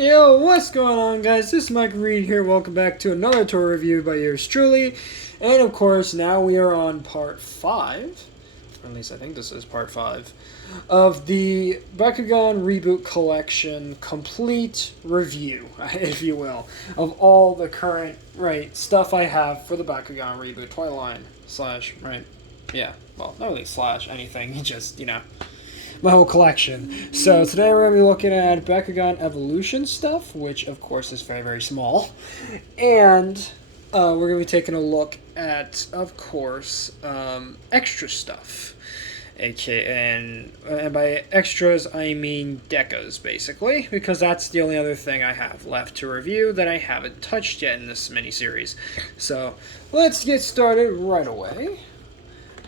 Yo, what's going on, guys? This is Mike Reed here. Welcome back to another tour review by yours truly. And of course, now we are on part 5, or at least I think this is part 5, of the Bakugan Reboot Collection complete review, if you will, of all the current, stuff I have for the Bakugan Reboot toy line. Not really slash anything, just, my whole collection. So today we're going to be looking at Bakugan Evolution stuff, which of course is very, very small. And we're going to be taking a look at, of course, extra stuff. And by extras, I mean Decas, basically, because that's the only other thing I have left to review that I haven't touched yet in this mini-series. So let's get started right away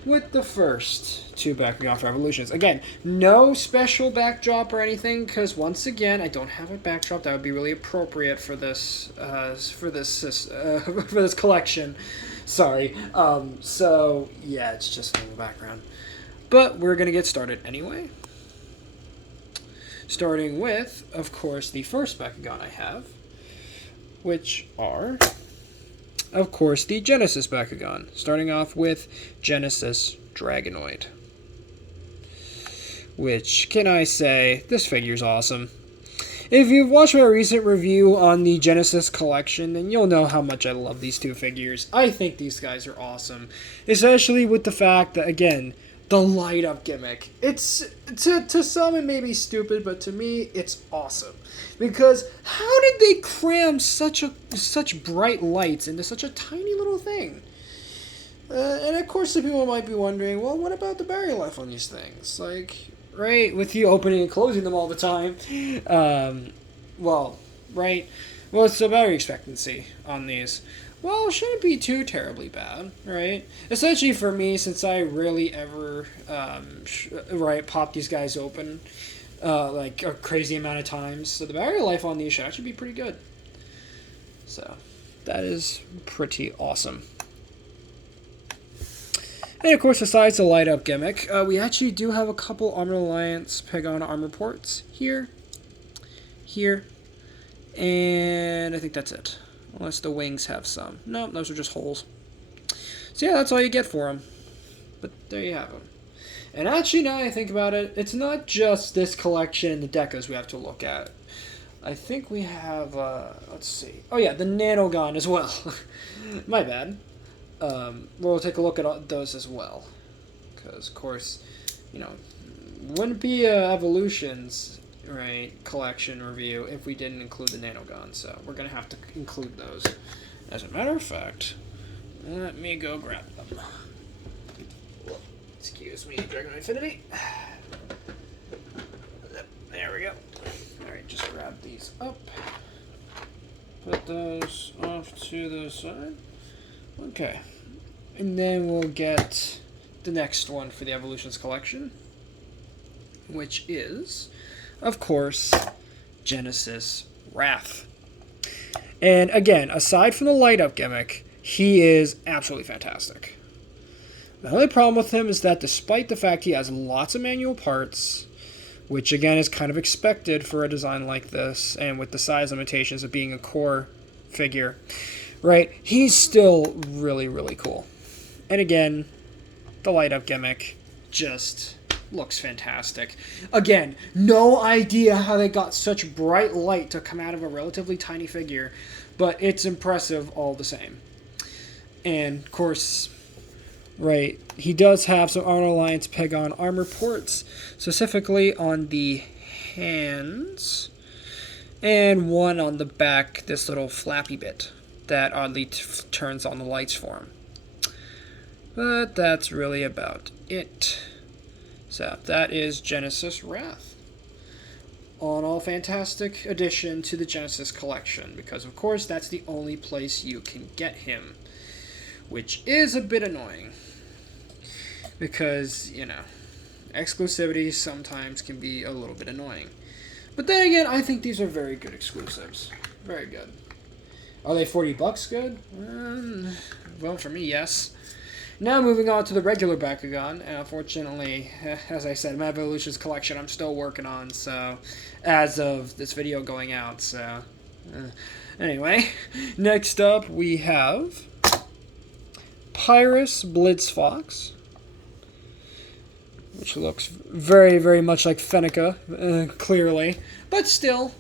with the first two Bakugan for Evolutions. Again, no special backdrop or anything, because once again, I don't have a backdrop that would be really appropriate for this for this collection. Sorry. So yeah, it's just in the background. But we're gonna get started anyway. Starting with, of course, the first Bakugan I have, which are, of course, the Genesis Bakugan, starting off with Genesis Dragonoid. Which, can I say, this figure's awesome. If you've watched my recent review on the Genesis collection, then you'll know how much I love these two figures. I think these guys are awesome, especially with the fact that, again, the light-up gimmick. It's, to some it may be stupid, but to me, it's awesome. Because how did they cram such bright lights into such a tiny little thing? And of course, some people might be wondering, well, what about the battery life on these things? With you opening and closing them all the time. What's the battery expectancy on these? Well, it shouldn't be too terribly bad, right? Essentially for me, since I rarely ever, pop these guys open, a crazy amount of times, so the battery life on these should actually be pretty good. So, that is pretty awesome. And of course, besides the light-up gimmick, we actually do have a couple Armored Alliance Pagon armor ports here, and I think that's it. Unless the wings have some. No, those are just holes. So yeah, that's all you get for them. But there you have them. And actually, now I think about it, it's not just this collection and the Decas we have to look at. I think we have, let's see. Oh yeah, the Nanogon as well. My bad. We'll take a look at those as well. Because, of course, wouldn't be Evolutions, collection review if we didn't include the Nanogon. So we're going to have to include those. As a matter of fact, let me go grab them. Excuse me, Dragon Infinity. There we go. Alright, just grab these up. Put those off to the side. Okay. And then we'll get the next one for the Evolutions collection, which is, of course, Genesis Wrath. And again, aside from the light-up gimmick, he is absolutely fantastic. The only problem with him is that despite the fact he has lots of manual parts, which again is kind of expected for a design like this, and with the size limitations of being a core figure, he's still really, really cool. And again, the light-up gimmick just looks fantastic. Again, no idea how they got such bright light to come out of a relatively tiny figure, but it's impressive all the same. And, of course, he does have some Armored Alliance Pagon armor ports, specifically on the hands, and one on the back, this little flappy bit that oddly turns on the lights for him. But that's really about it. So that is Genesis Wrath. All in all, fantastic addition to the Genesis collection, because of course that's the only place you can get him, which is a bit annoying. Because, exclusivity sometimes can be a little bit annoying. But then again, I think these are very good exclusives. Very good. Are they $40 good? Well, for me, yes. Now moving on to the regular Bakugan, and unfortunately, as I said, my Evolutions collection I'm still working on, so, as of this video going out, so, anyway, next up we have Papyrus Blitz Fox, which looks very, very much like Fenica, clearly, but still,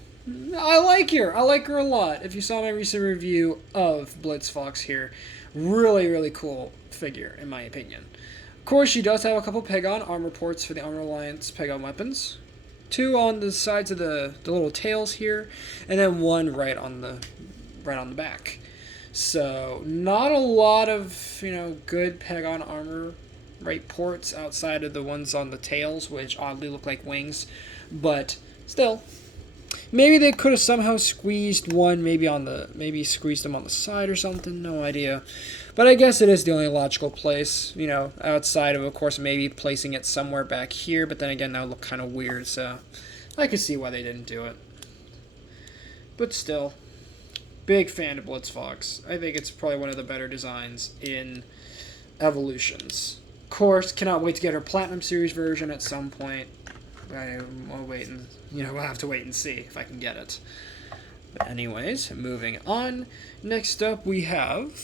I like her. I like her a lot. If you saw my recent review of Blitz Fox here, really, really cool figure, in my opinion. Of course, she does have a couple Pagon armor ports for the Armor Alliance Pagon weapons. 2 on the sides of the little tails here, and then 1 right on the back. So, not a lot of, good Pagon armor ports outside of the ones on the tails, which oddly look like wings, but still. Maybe they could have somehow squeezed one, maybe squeezed them on the side or something, no idea. But I guess it is the only logical place, outside of course, maybe placing it somewhere back here, but then again, that would look kind of weird, so I could see why they didn't do it. But still, big fan of Blitz Fox. I think it's probably one of the better designs in Evolutions. Of course, cannot wait to get her Platinum Series version at some point. We'll wait and, we'll have to wait and see if I can get it. But anyways, moving on. Next up we have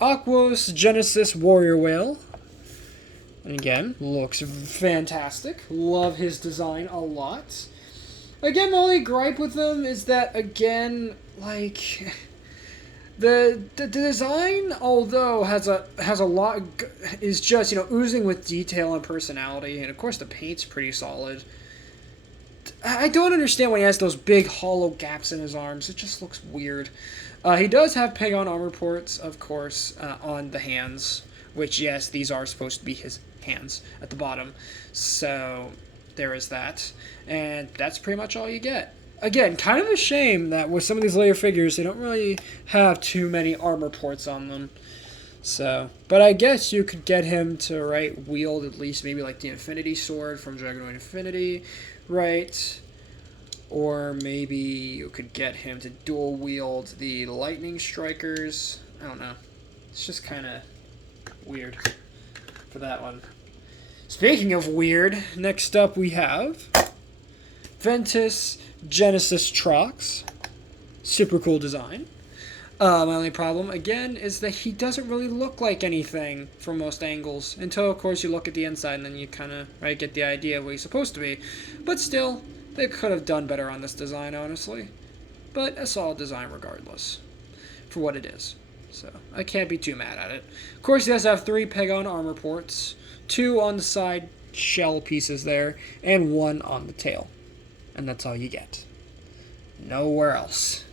Aquos Genesis Warrior Whale. And again, looks fantastic. Love his design a lot. Again, my only gripe with him is that, again, like, the design, although has a lot, is just, oozing with detail and personality, and of course the paint's pretty solid. I don't understand when he has those big hollow gaps in his arms. It just looks weird. He does have Pagon armor ports, of course, on the hands, which, yes, these are supposed to be his hands at the bottom. So, there is that. And that's pretty much all you get. Again, kind of a shame that with some of these later figures, they don't really have too many armor ports on them. So, but I guess you could get him to, wield at least maybe like the Infinity Sword from Dragonoid Infinity, right? Or maybe you could get him to dual wield the Lightning Strikers. I don't know. It's just kind of weird for that one. Speaking of weird, next up we have Ventus Genesis Trox. Super cool design. My only problem, again, is that he doesn't really look like anything from most angles. Until, of course, you look at the inside and then you kind of get the idea of what he's supposed to be. But still, they could have done better on this design, honestly. But a solid design regardless, for what it is. So, I can't be too mad at it. Of course, he does have 3 Pagon armor ports. 2 on the side shell pieces there, and 1 on the tail. And that's all you get. Nowhere else.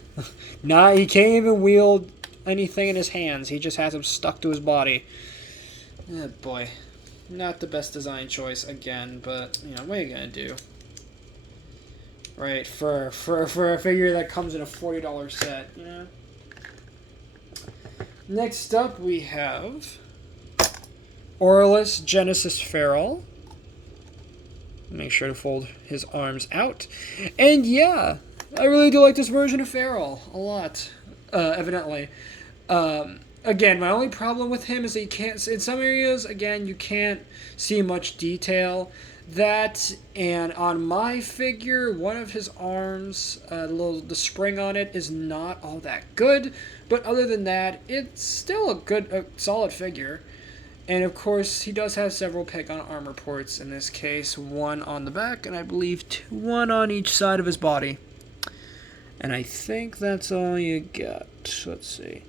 He can't even wield anything in his hands. He just has them stuck to his body. Oh boy. Not the best design choice again, but, what are you gonna do? Right, for a figure that comes in a $40 set, Next up we have Aurelus Genesis Feral. Make sure to fold his arms out. And yeah, I really do like this version of Feral a lot, evidently. Again, my only problem with him is that you can't, in some areas, again, you can't see much detail. That, and on my figure, one of his arms, the spring on it is not all that good. But other than that, it's still a solid figure. And of course, he does have several Pagon armor ports in this case. 1 on the back, and I believe 1 on each side of his body. And I think that's all you get. Let's see.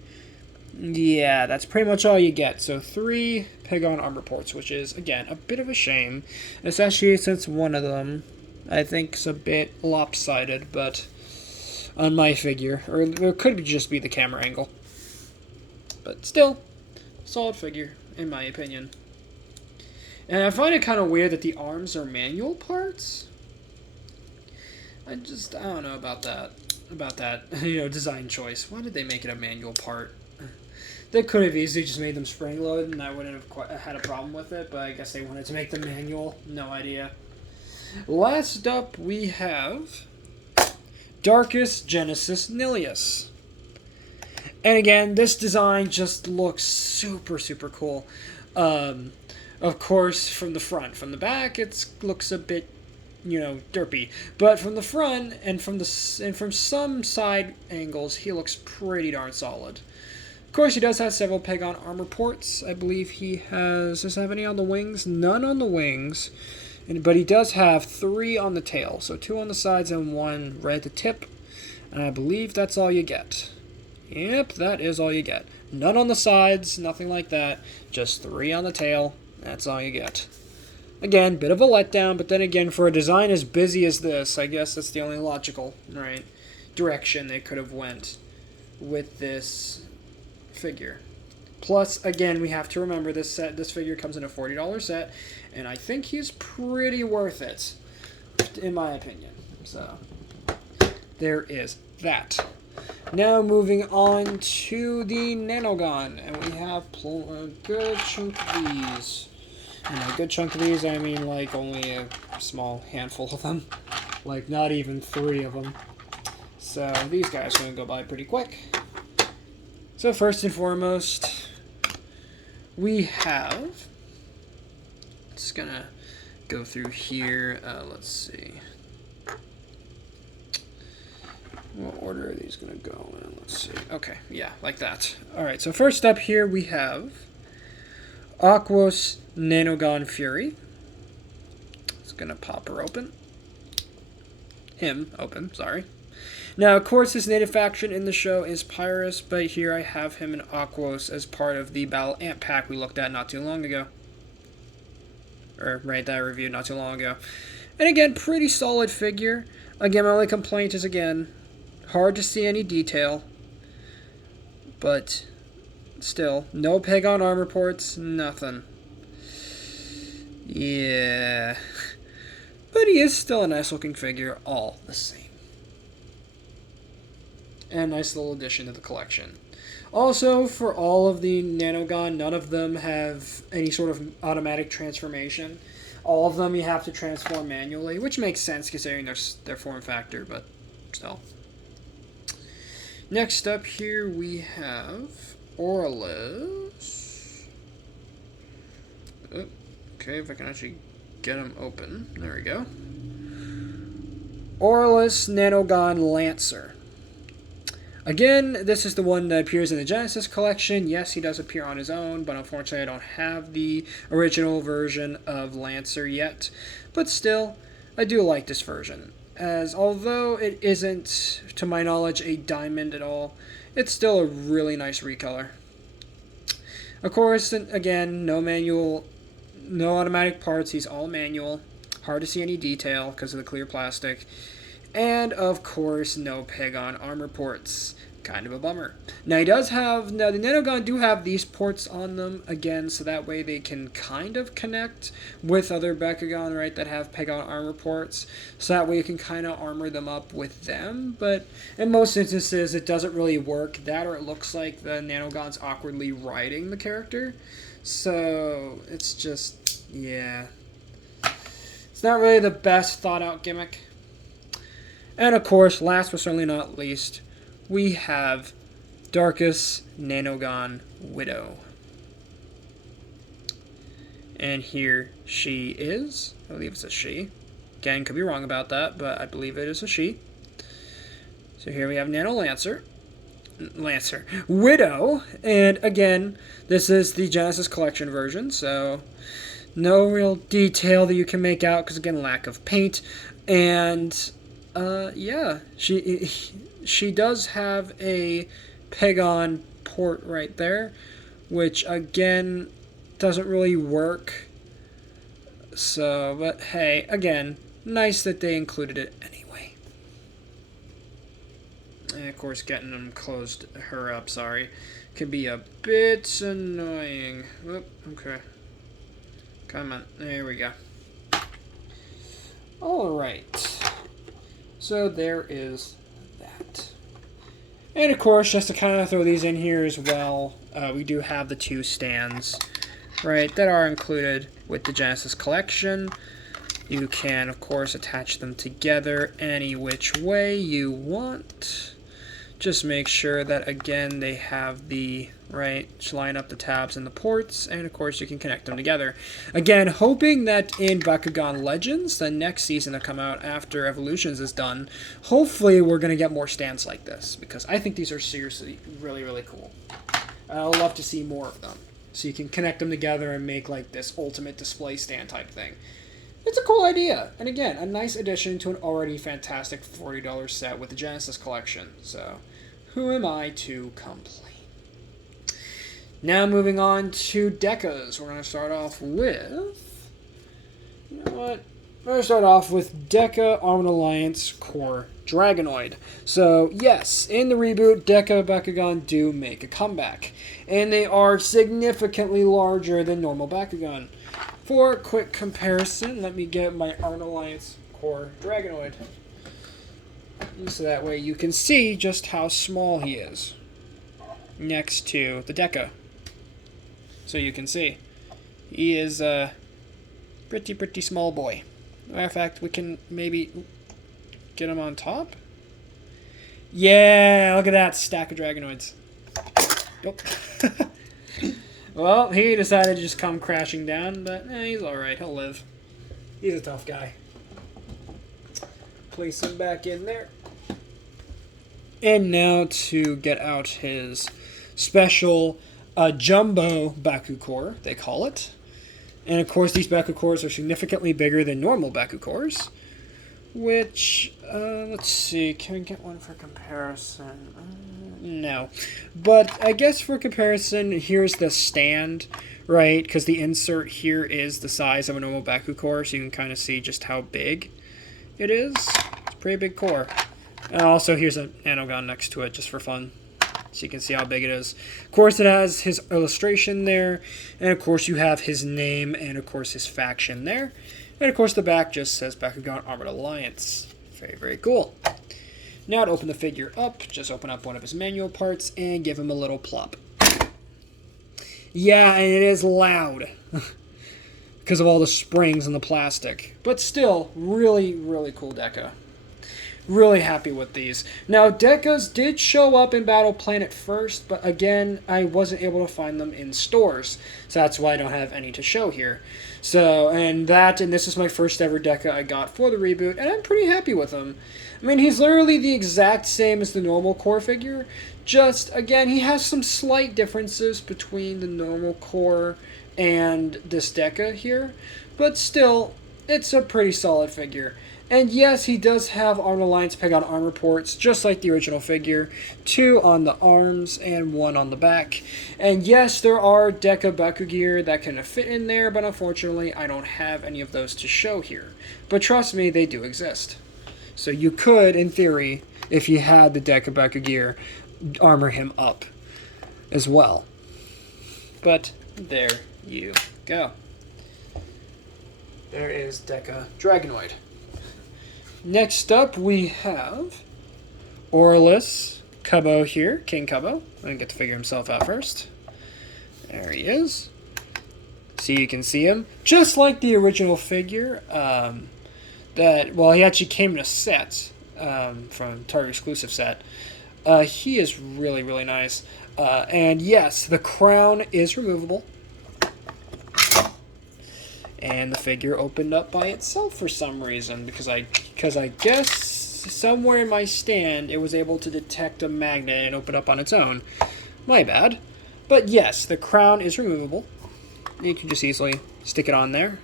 Yeah, that's pretty much all you get. So 3 Pagon armor ports, which is, again, a bit of a shame. Especially since one of them, I think, is a bit lopsided, but on my figure. Or it could just be the camera angle. But still, solid figure, in my opinion. And I find it kind of weird that the arms are manual parts. I don't know about that. Design choice. Why did they make it a manual part? They could have easily just made them spring loaded and I wouldn't have quite had a problem with it, but I guess they wanted to make them manual. No idea. Last up we have Darkus Genesis Nilius. And again, this design just looks super, super cool. Of course, from the front. From the back, it looks a bit, derpy. But from the front and from some side angles, he looks pretty darn solid. Of course, he does have several Pagon armor ports. I believe he has... Does he have any on the wings? None on the wings. But he does have 3 on the tail. So 2 on the sides and 1 right at the tip. And I believe that's all you get. Yep, that is all you get. None on the sides, nothing like that. Just 3 on the tail. That's all you get. Again, bit of a letdown, but then again, for a design as busy as this, I guess that's the only logical, direction they could have went with this figure. Plus, again, we have to remember this figure comes in a $40 set, and I think he's pretty worth it, in my opinion. So, there is that. Now moving on to the Nanogon, and we have a good chunk of these. And a good chunk of these, I mean like only a small handful of them. Like not even 3 of them. So these guys are going to go by pretty quick. So first and foremost, we have... Just going to go through here. Let's see. What order are these going to go in? Let's see. Okay, yeah, like that. Alright, so first up here we have Aquos Nanogon Fury. It's going to pop her open. Him open, sorry. Now, of course, his native faction in the show is Papyrus, but here I have him in Aquos as part of the Battle Ant pack we looked at not too long ago. Or, that I reviewed not too long ago. And again, pretty solid figure. Again, my only complaint is, again, hard to see any detail. But still, no Pagon armor ports, nothing. Yeah. But he is still a nice looking figure all the same. And nice little addition to the collection. Also, for all of the Nanogon, none of them have any sort of automatic transformation. All of them you have to transform manually, which makes sense considering their form factor, but still. Next up here we have Aurelus. Oh, okay, if I can actually get him open. There we go. Aurelus Nanogon Lancer. Again, this is the one that appears in the Genesis collection. Yes, he does appear on his own, but unfortunately I don't have the original version of Lancer yet. But still, I do like this version, as although it isn't, to my knowledge, a diamond at all, it's still a really nice recolor. Of course, again, no manual, no automatic parts, he's all manual. Hard to see any detail because of the clear plastic. And, of course, no Pagon armor ports. Kind of a bummer. Now, the Nanogon do have these ports on them, again, so that way they can kind of connect with other Bakugan, right, that have Pagon armor ports. So that way you can kind of armor them up with them. But in most instances, it doesn't really work. That or it looks like the Nanogon's awkwardly riding the character. So, it's just, yeah. It's not really the best thought-out gimmick. And of course, last but certainly not least, we have Darkus Nanogon Widow. And here she is. I believe it's a she. Again, could be wrong about that, but I believe it is a she. So here we have Nano Lancer. Widow. And again, this is the Genesis Collection version, so no real detail that you can make out, because again, lack of paint. And yeah, she does have a Pagon port right there, which again doesn't really work. So, but hey, again, nice that they included it anyway. And of course, getting them her up, can be a bit annoying. Whoop, okay. Come on, there we go. Alright. So there is that. And of course, just to kind of throw these in here as well, we do have the 2 stands, right, that are included with the Genesis collection. You can, of course, attach them together any which way you want. Just make sure that, again, they have the right, just line up the tabs and the ports, and of course you can connect them together. Again, hoping that in Bakugan Legends, the next season to come out after Evolutions is done, hopefully we're going to get more stands like this, because I think these are seriously really, really cool. I'll love to see more of them. So you can connect them together and make like this ultimate display stand type thing. It's a cool idea. And again, a nice addition to an already fantastic $40 set with the Genesis collection. So, who am I to complain? Now moving on to Decas. We're going to start off with... You know what? We're going to start off with Deca Armored Alliance Core Dragonoid. So, yes, in the reboot, Deca Bakugan do make a comeback. And they are significantly larger than normal Bakugan. For a quick comparison, let me get my Armored Alliance Core Dragonoid. So that way you can see just how small he is next to the Deca. So you can see. He is a pretty small boy. Matter of fact, we can maybe get him on top. Yeah, look at that stack of Dragonoids. Nope. Well, he decided to just come crashing down, but he's alright. He'll live. He's a tough guy. Place him back in there. And now to get out his special Jumbo Baku Core, they call it. And of course, these Baku Cores are significantly bigger than normal Baku Cores. Which, let's see, can we get one for comparison? No. But I guess for comparison, here's the stand, right? Because the insert here is the size of a normal Baku Core, so you can kind of see just how big it is. It's a pretty big core. And also, here's a Nanogon next to it, just for fun. So you can see how big it is. Of course, it has his illustration there. And of course, you have his name and of course, his faction there. And of course, the back just says Bakugan Armored Alliance. Very cool. Now to open the figure up, just open up one of his manual parts and give him a little plop. Yeah, and it is loud. Because of all the springs and the plastic. But still, really cool Deca. Really happy with these. Now, Decas did show up in Battle Planet first, but again, I wasn't able to find them in stores. So that's why I don't have any to show here. So, and this is my first ever Deca I got for the reboot, and I'm pretty happy with him. I mean, he's literally the exact same as the normal core figure. Just, again, he has some slight differences between the normal core and this Deca here. But still, it's a pretty solid figure. And yes, he does have Armored Alliance Peg on armor ports, just like the original figure. 2 on the arms and 1 on the back. And yes, there are Deca Baku gear that can fit in there, but unfortunately, I don't have any of those to show here. But trust me, they do exist. So you could, in theory, if you had the Deca Baku gear, armor him up as well. But there you go. There is Deca Dragonoid. Next up, we have Orlis Cubbo here, King Cubbo. I'm going to get to figure himself out first. There he is. So you can see him. Just like the original figure, he actually came in a set from Target exclusive set. He is really nice. And yes, the crown is removable. And the figure opened up by itself for some reason, because I guess somewhere in my stand it was able to detect a magnet and open up on its own. My bad. But yes, the crown is removable. You can just easily stick it on there.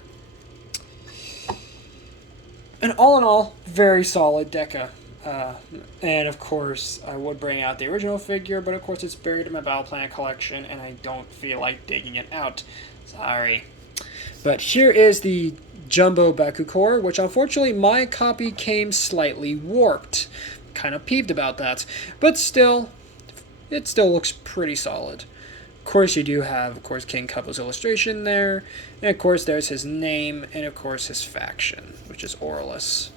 And all in all, very solid Deca. And of course, I would bring out the original figure, but of course it's buried in my Battle Planet collection, and I don't feel like digging it out. Sorry. But here is the Jumbo Baku Core, which unfortunately my copy came slightly warped. Kind of peeved about that. But still, it still looks pretty solid. Of course, you do have, of course, King Cubbo's illustration there. And of course, there's his name, and of course, his faction, which is Orlis.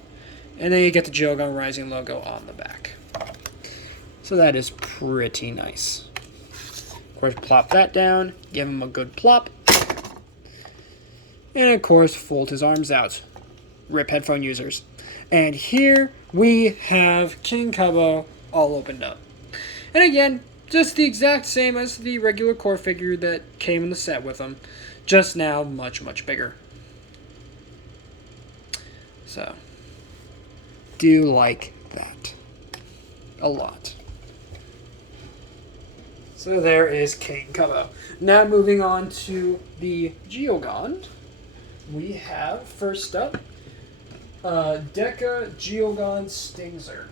And then you get the Jogon Rising logo on the back. So that is pretty nice. Of course, plop that down, give him a good plop. And of course, fold his arms out. Rip headphone users. And here we have King Cubbo all opened up. And again, just the exact same as the regular core figure that came in the set with him, just now much, much bigger. So, do like that a lot. So there is King Cubbo. Now moving on to the Geogon, we have first up Deca Geogon Stingser.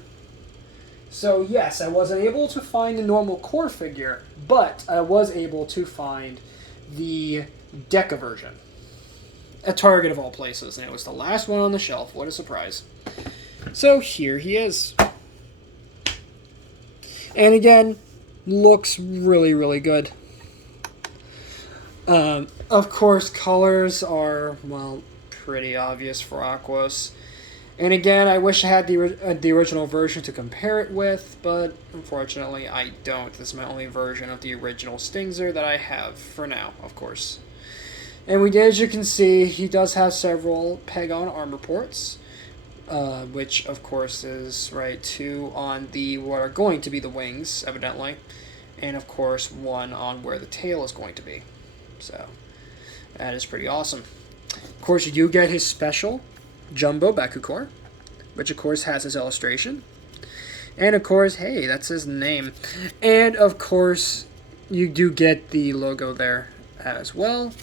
So yes, I wasn't able to find the normal core figure, but I was able to find the Deca version at Target of all places, and it was the last one on the shelf. What a surprise. So here he is. And again, looks really, really good. Of course, colors are, well, pretty obvious for Aquos. And again, I wish I had the original version to compare it with, but unfortunately I don't. This is my only version of the original Stingser that I have for now, of course. And as you can see, he does have several peg-on armor ports, which of course is, right, 2 on what are going to be the wings, evidently, and of course 1 on where the tail is going to be. So, that is pretty awesome. Of course, you do get his special Jumbo Bakugan, which of course has his illustration. And of course, hey, that's his name. And of course, you do get the logo there as well.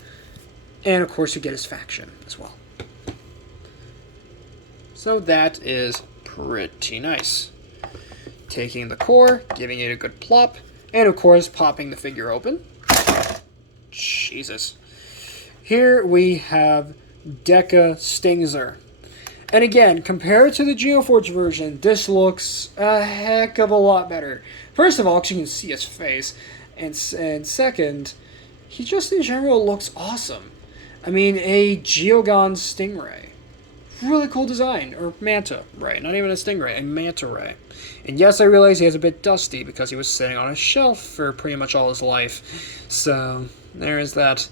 And of course, you get his faction as well. So that is pretty nice. Taking the core, giving it a good plop, and of course, popping the figure open. Jesus. Here we have Deca Stingser. And again, compared to the Geoforge version, this looks a heck of a lot better. First of all, because you can see his face, and second, he just in general looks awesome. I mean, a Geogon Stingray. Really cool design, or manta ray, not even a stingray, a manta ray. And yes, I realize he is a bit dusty because he was sitting on a shelf for pretty much all his life. So, there is that.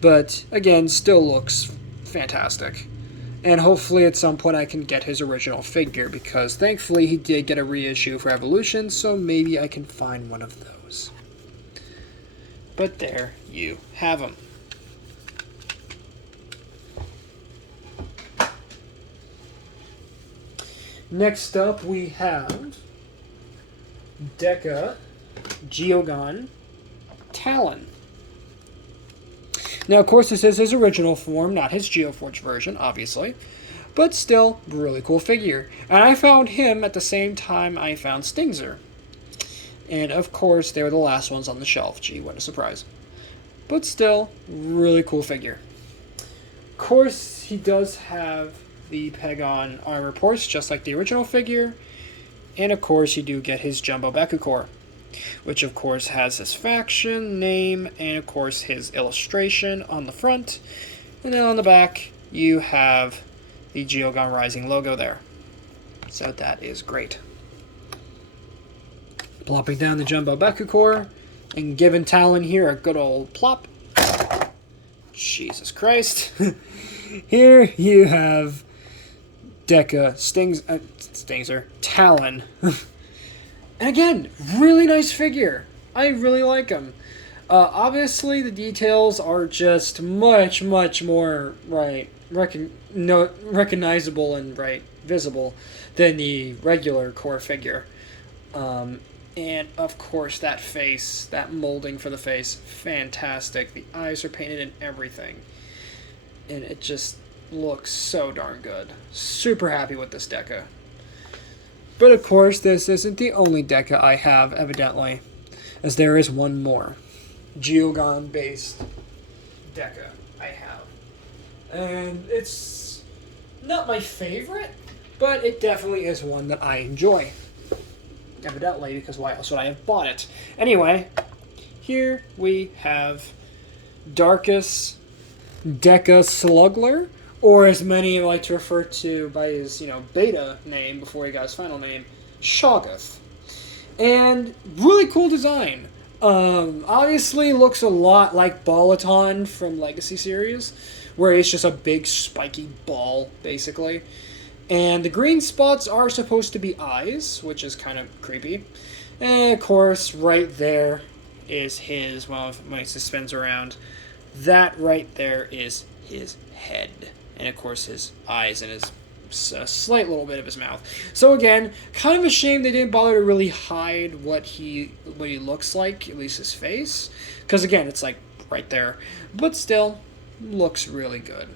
But, again, still looks fantastic. And hopefully at some point I can get his original figure, because thankfully he did get a reissue for Evolution, so maybe I can find one of those. But there you have him. Next up we have Deca Geogon Talon. Now, of course, this is his original form, not his Geoforge version, obviously. But still, really cool figure. And I found him at the same time I found Stingser. And, of course, they were the last ones on the shelf. Gee, what a surprise. But still, really cool figure. Of course, he does have the peg-on armor ports, just like the original figure. And, of course, you do get his Jumbo Bakugan, which of course has his faction, name, and of course his illustration on the front. And then on the back, you have the Geogon Rising logo there. So that is great. Plopping down the Jumbo Bakugan, and giving Talon here a good old plop. Jesus Christ. Here you have Deca Stingser Talon. And again, really nice figure. I really like him. Obviously, the details are just much, much more recognizable and visible than the regular core figure. And of course, that face, that molding for the face, fantastic. The eyes are painted and everything, and it just looks so darn good. Super happy with this Deca. But of course, this isn't the only Deca I have, evidently, as there is one more Geogon-based Deca I have. And it's not my favorite, but it definitely is one that I enjoy. Evidently, because why else would I have bought it? Anyway, here we have Darkus Deca Sluggler, or as many like to refer to by his, beta name before he got his final name, Shoggoth. And really cool design. Obviously looks a lot like Balaton from Legacy series, where it's just a big spiky ball, basically. And the green spots are supposed to be eyes, which is kind of creepy. And of course, right there is his, well, when he spins around, that right there is his head. And of course, his eyes and his a slight little bit of his mouth. So again, kind of a shame they didn't bother to really hide what he looks like, at least his face, because again, it's like right there, but still looks really good.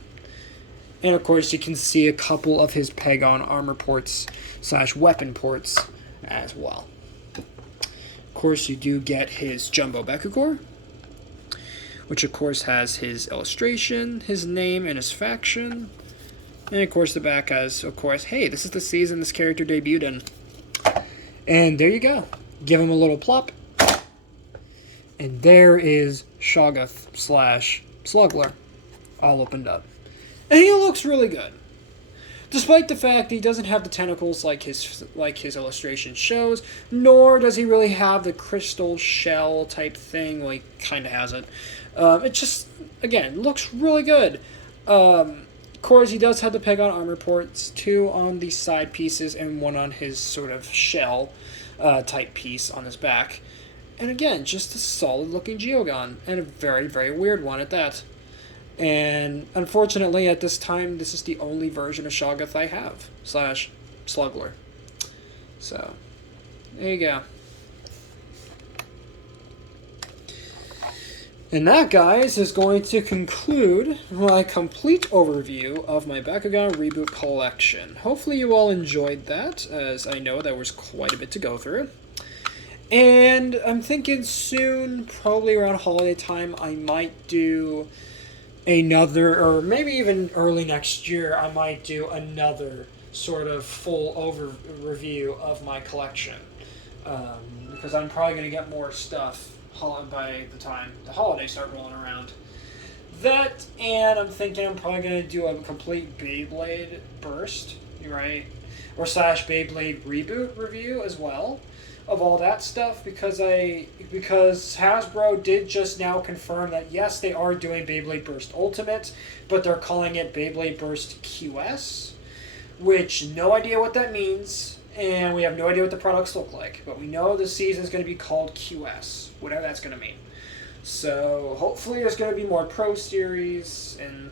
And of course, you can see a couple of his Pagon armor ports / weapon ports as well. Of course, you do get his Jumbo Bakugan, which of course has his illustration, his name, and his faction. And of course the back has, of course, hey, this is the season this character debuted in. And there you go. Give him a little plop. And there is Shoggoth / Sluggler all opened up. And he looks really good. Despite the fact that he doesn't have the tentacles like his illustration shows, nor does he really have the crystal shell type thing. Well, he kind of has it. It just, again, looks really good. Of course, he does have the Pagon armor ports, 2 on the side pieces and 1 on his sort of shell type piece on his back. And again, just a solid looking Geogon, and a very, very weird one at that. And unfortunately, at this time, this is the only version of Shoggoth I have, / Sluggler. So, there you go. And that, guys, is going to conclude my complete overview of my Bakugan Reboot collection. Hopefully you all enjoyed that, as I know there was quite a bit to go through. And I'm thinking soon, probably around holiday time, I might do another, or maybe even early next year, I might do another sort of full review of my collection. Because I'm probably going to get more stuff by the time the holidays start rolling around. That, and I'm thinking I'm probably going to do a complete Beyblade burst, right? Or / Beyblade reboot review as well of all that stuff, because Hasbro did just now confirm that yes, they are doing Beyblade Burst Ultimate, but they're calling it Beyblade Burst QS, which no idea what that means. And we have no idea what the products look like. But we know this season is going to be called QS, whatever that's going to mean. So hopefully there's going to be more Pro Series. And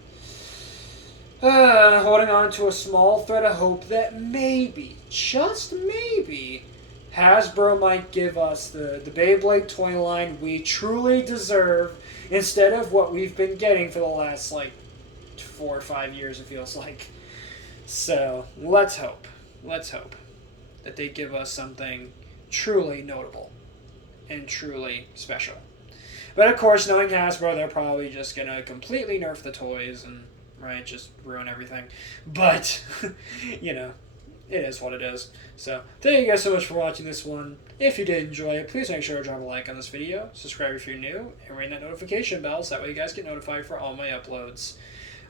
holding on to a small thread of hope that maybe, just maybe, Hasbro might give us the Beyblade toy line we truly deserve, instead of what we've been getting for the last, 4 or 5 years, it feels like. So let's hope. Let's hope that they give us something truly notable and truly special. But of course, knowing Hasbro, they're probably just going to completely nerf the toys and, just ruin everything. But, it is what it is. So, thank you guys so much for watching this one. If you did enjoy it, please make sure to drop a like on this video, subscribe if you're new, and ring that notification bell so that way you guys get notified for all my uploads.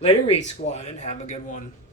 Later, Read Squad, and have a good one.